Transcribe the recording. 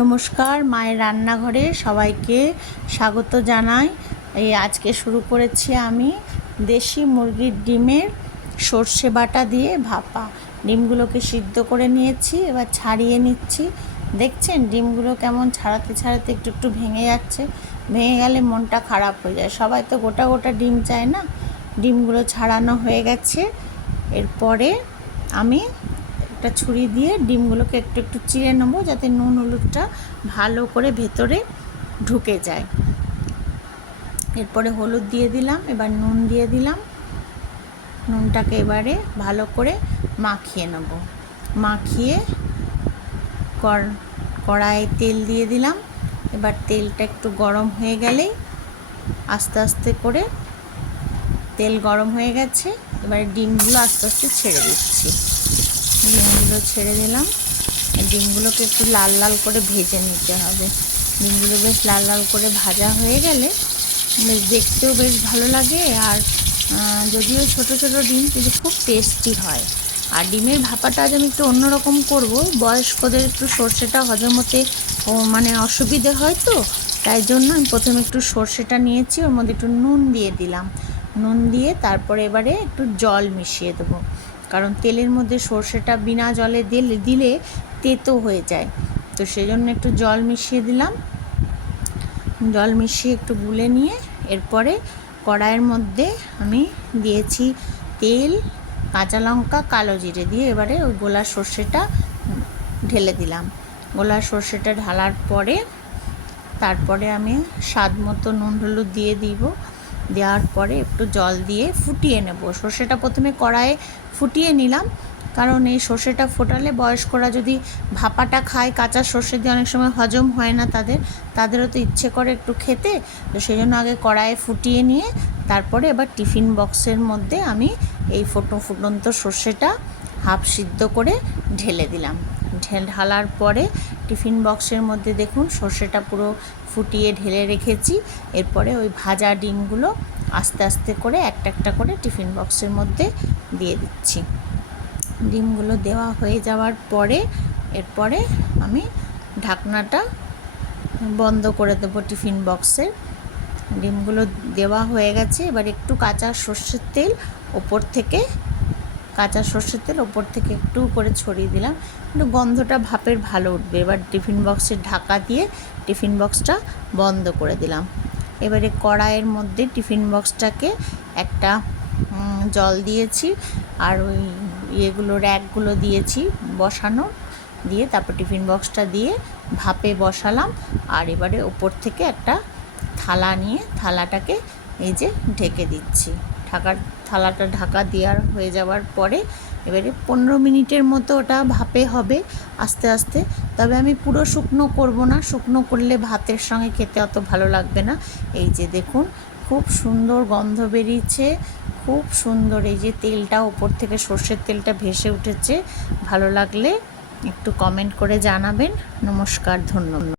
নমস্কার, মায়ের রান্নাঘরে সবাইকে স্বাগত জানাই। আজকে শুরু করেছি আমি দেশি মুরগির ডিমের সর্ষে বাটা দিয়ে ভাপা। ডিমগুলোকে সিদ্ধ করে নিয়েছি, এবার ছাড়িয়ে নিচ্ছি। দেখছেন ডিমগুলো কেমন ছাড়াতে ছাড়াতে একটু একটু ভেঙে যাচ্ছে। ভেঙে গেলে মনটা খারাপ হয়ে যায়। সবাই তো গোটা গোটা ডিম চায় না। ডিমগুলো ছাড়ানো হয়ে গেছে। এরপরে আমি একটা ছুরি দিয়ে ডিমগুলোকে একটু একটু চিড়ে নেবো, যাতে নুন হলুদটা ভালো করে ভেতরে ঢুকে যায়। এরপরে হলুদ দিয়ে দিলাম, এবার নুন দিয়ে দিলাম। নুনটাকে এবারে ভালো করে মাখিয়ে নেব। মাখিয়ে কড়াইয়ে তেল দিয়ে দিলাম। এবার তেলটা একটু গরম হয়ে গেলেই আস্তে আস্তে করে তেল গরম হয়ে গেছে, এবারে ডিমগুলো আস্তে আস্তে ছেড়ে দিচ্ছি। ডিমগুলো ছেড়ে দিলাম। ডিমগুলোকে একটু লাল লাল করে ভেজে নিতে হবে। ডিমগুলো বেশ লাল লাল করে ভাজা হয়ে গেলে বেশ দেখতেও বেশ ভালো লাগে, আর যদিও ছোট ছোট ডিম কিন্তু খুব টেস্টি হয়। আর ডিমের ভাপাটা আজ আমি একটু অন্যরকম করব। বয়স্কদের একটু সর্ষেটা হজম হতে মানে অসুবিধে হয়, তো তাই জন্য আমি প্রথমে একটু সর্ষেটা নিয়েছি, ওর মধ্যে একটু নুন দিয়ে দিলাম। নুন দিয়ে তারপরে এবারে একটু জল মিশিয়ে দেবো, কারণ তেলের মধ্যে সর্ষেটা বিনা জলে দিলে তেতো হয়ে যায়। তো সেই জন্য একটু জল মিশিয়ে দিলাম। জল মিশিয়ে একটু গুলে নিয়ে এরপরে কড়াইয়ের মধ্যে আমি দিয়েছি তেল, কাঁচা লঙ্কা, কালো জিরে দিয়ে এবারে ওই গোলা সর্ষেটা ঢেলে দিলাম। গোলা সর্ষেটা ঢালার পরে তারপরে আমি স্বাদ মতো নুন হলুদ দিয়ে দিব। দেওয়ার পরে একটু জল দিয়ে ফুটিয়ে নেব। সর্ষেটা প্রথমে কড়াইয়ে ফুটিয়ে নিলাম, কারণ এই সর্ষেটা ফোটালে বয়স্করা যদি ভাপাটা খায়, কাঁচা সর্ষে দিয়ে অনেক সময় হজম হয় না তাদেরও তো ইচ্ছে করে একটু খেতে। তো সেই জন্য আগে কড়াইয়ে ফুটিয়ে নিয়ে তারপরে এবার টিফিন বক্সের মধ্যে আমি এই ফুটন্ত সর্ষেটা হাফ সিদ্ধ করে ঢেলে দিলাম। ঢালার পরে টিফিন বক্সের মধ্যে দেখুন সর্ষেটা পুরো ফুটিয়ে ঢেলে রেখেছি। এরপরে ওই ভাজা ডিমগুলো আস্তে আস্তে করে একটা একটা করে টিফিন বক্সের মধ্যে দিয়ে দিচ্ছি। ডিমগুলো দেওয়া হয়ে যাওয়ার পরে এরপরে আমি ঢাকনাটা বন্ধ করে দেবো টিফিন বক্সের। ডিমগুলো দেওয়া হয়ে গেছে। এবার একটু কাঁচা সর্ষের তেল ওপর থেকে একটু করে ছড়িয়ে দিলাম, একটু গন্ধটা ভাপের ভালো উঠবে। এবার টিফিন বক্সের ঢাকা দিয়ে টিফিন বক্সটা বন্ধ করে দিলাম। এবারে কড়াইয়ের মধ্যে টিফিন বক্সটাকে একটা জল দিয়েছি, আর ওই র্যাকগুলো দিয়েছি বসানো, দিয়ে তারপর টিফিন বক্সটা দিয়ে ভাপে বসালাম। আর এবারে ওপর থেকে একটা থালা নিয়ে থালাটাকে এই যে ঢেকে দিচ্ছি। থালাটা ঢাকা দেওয়ার হয়ে যাওয়ার পরে এবারে 15 মিনিটের মতো ওটা ভাপে হবে আস্তে আস্তে। তবে আমি পুরো শুকনো করব না, শুকনো করলে ভাতের সঙ্গে খেতে অত ভালো লাগবে না। এই যে দেখুন খুব সুন্দর গন্ধ বেরিয়েছে, খুব সুন্দর। এই যে তেলটা ওপর থেকে সর্ষের তেলটা ভেসে উঠেছে। ভালো লাগলে একটু কমেন্ট করে জানাবেন। নমস্কার, ধন্যবাদ।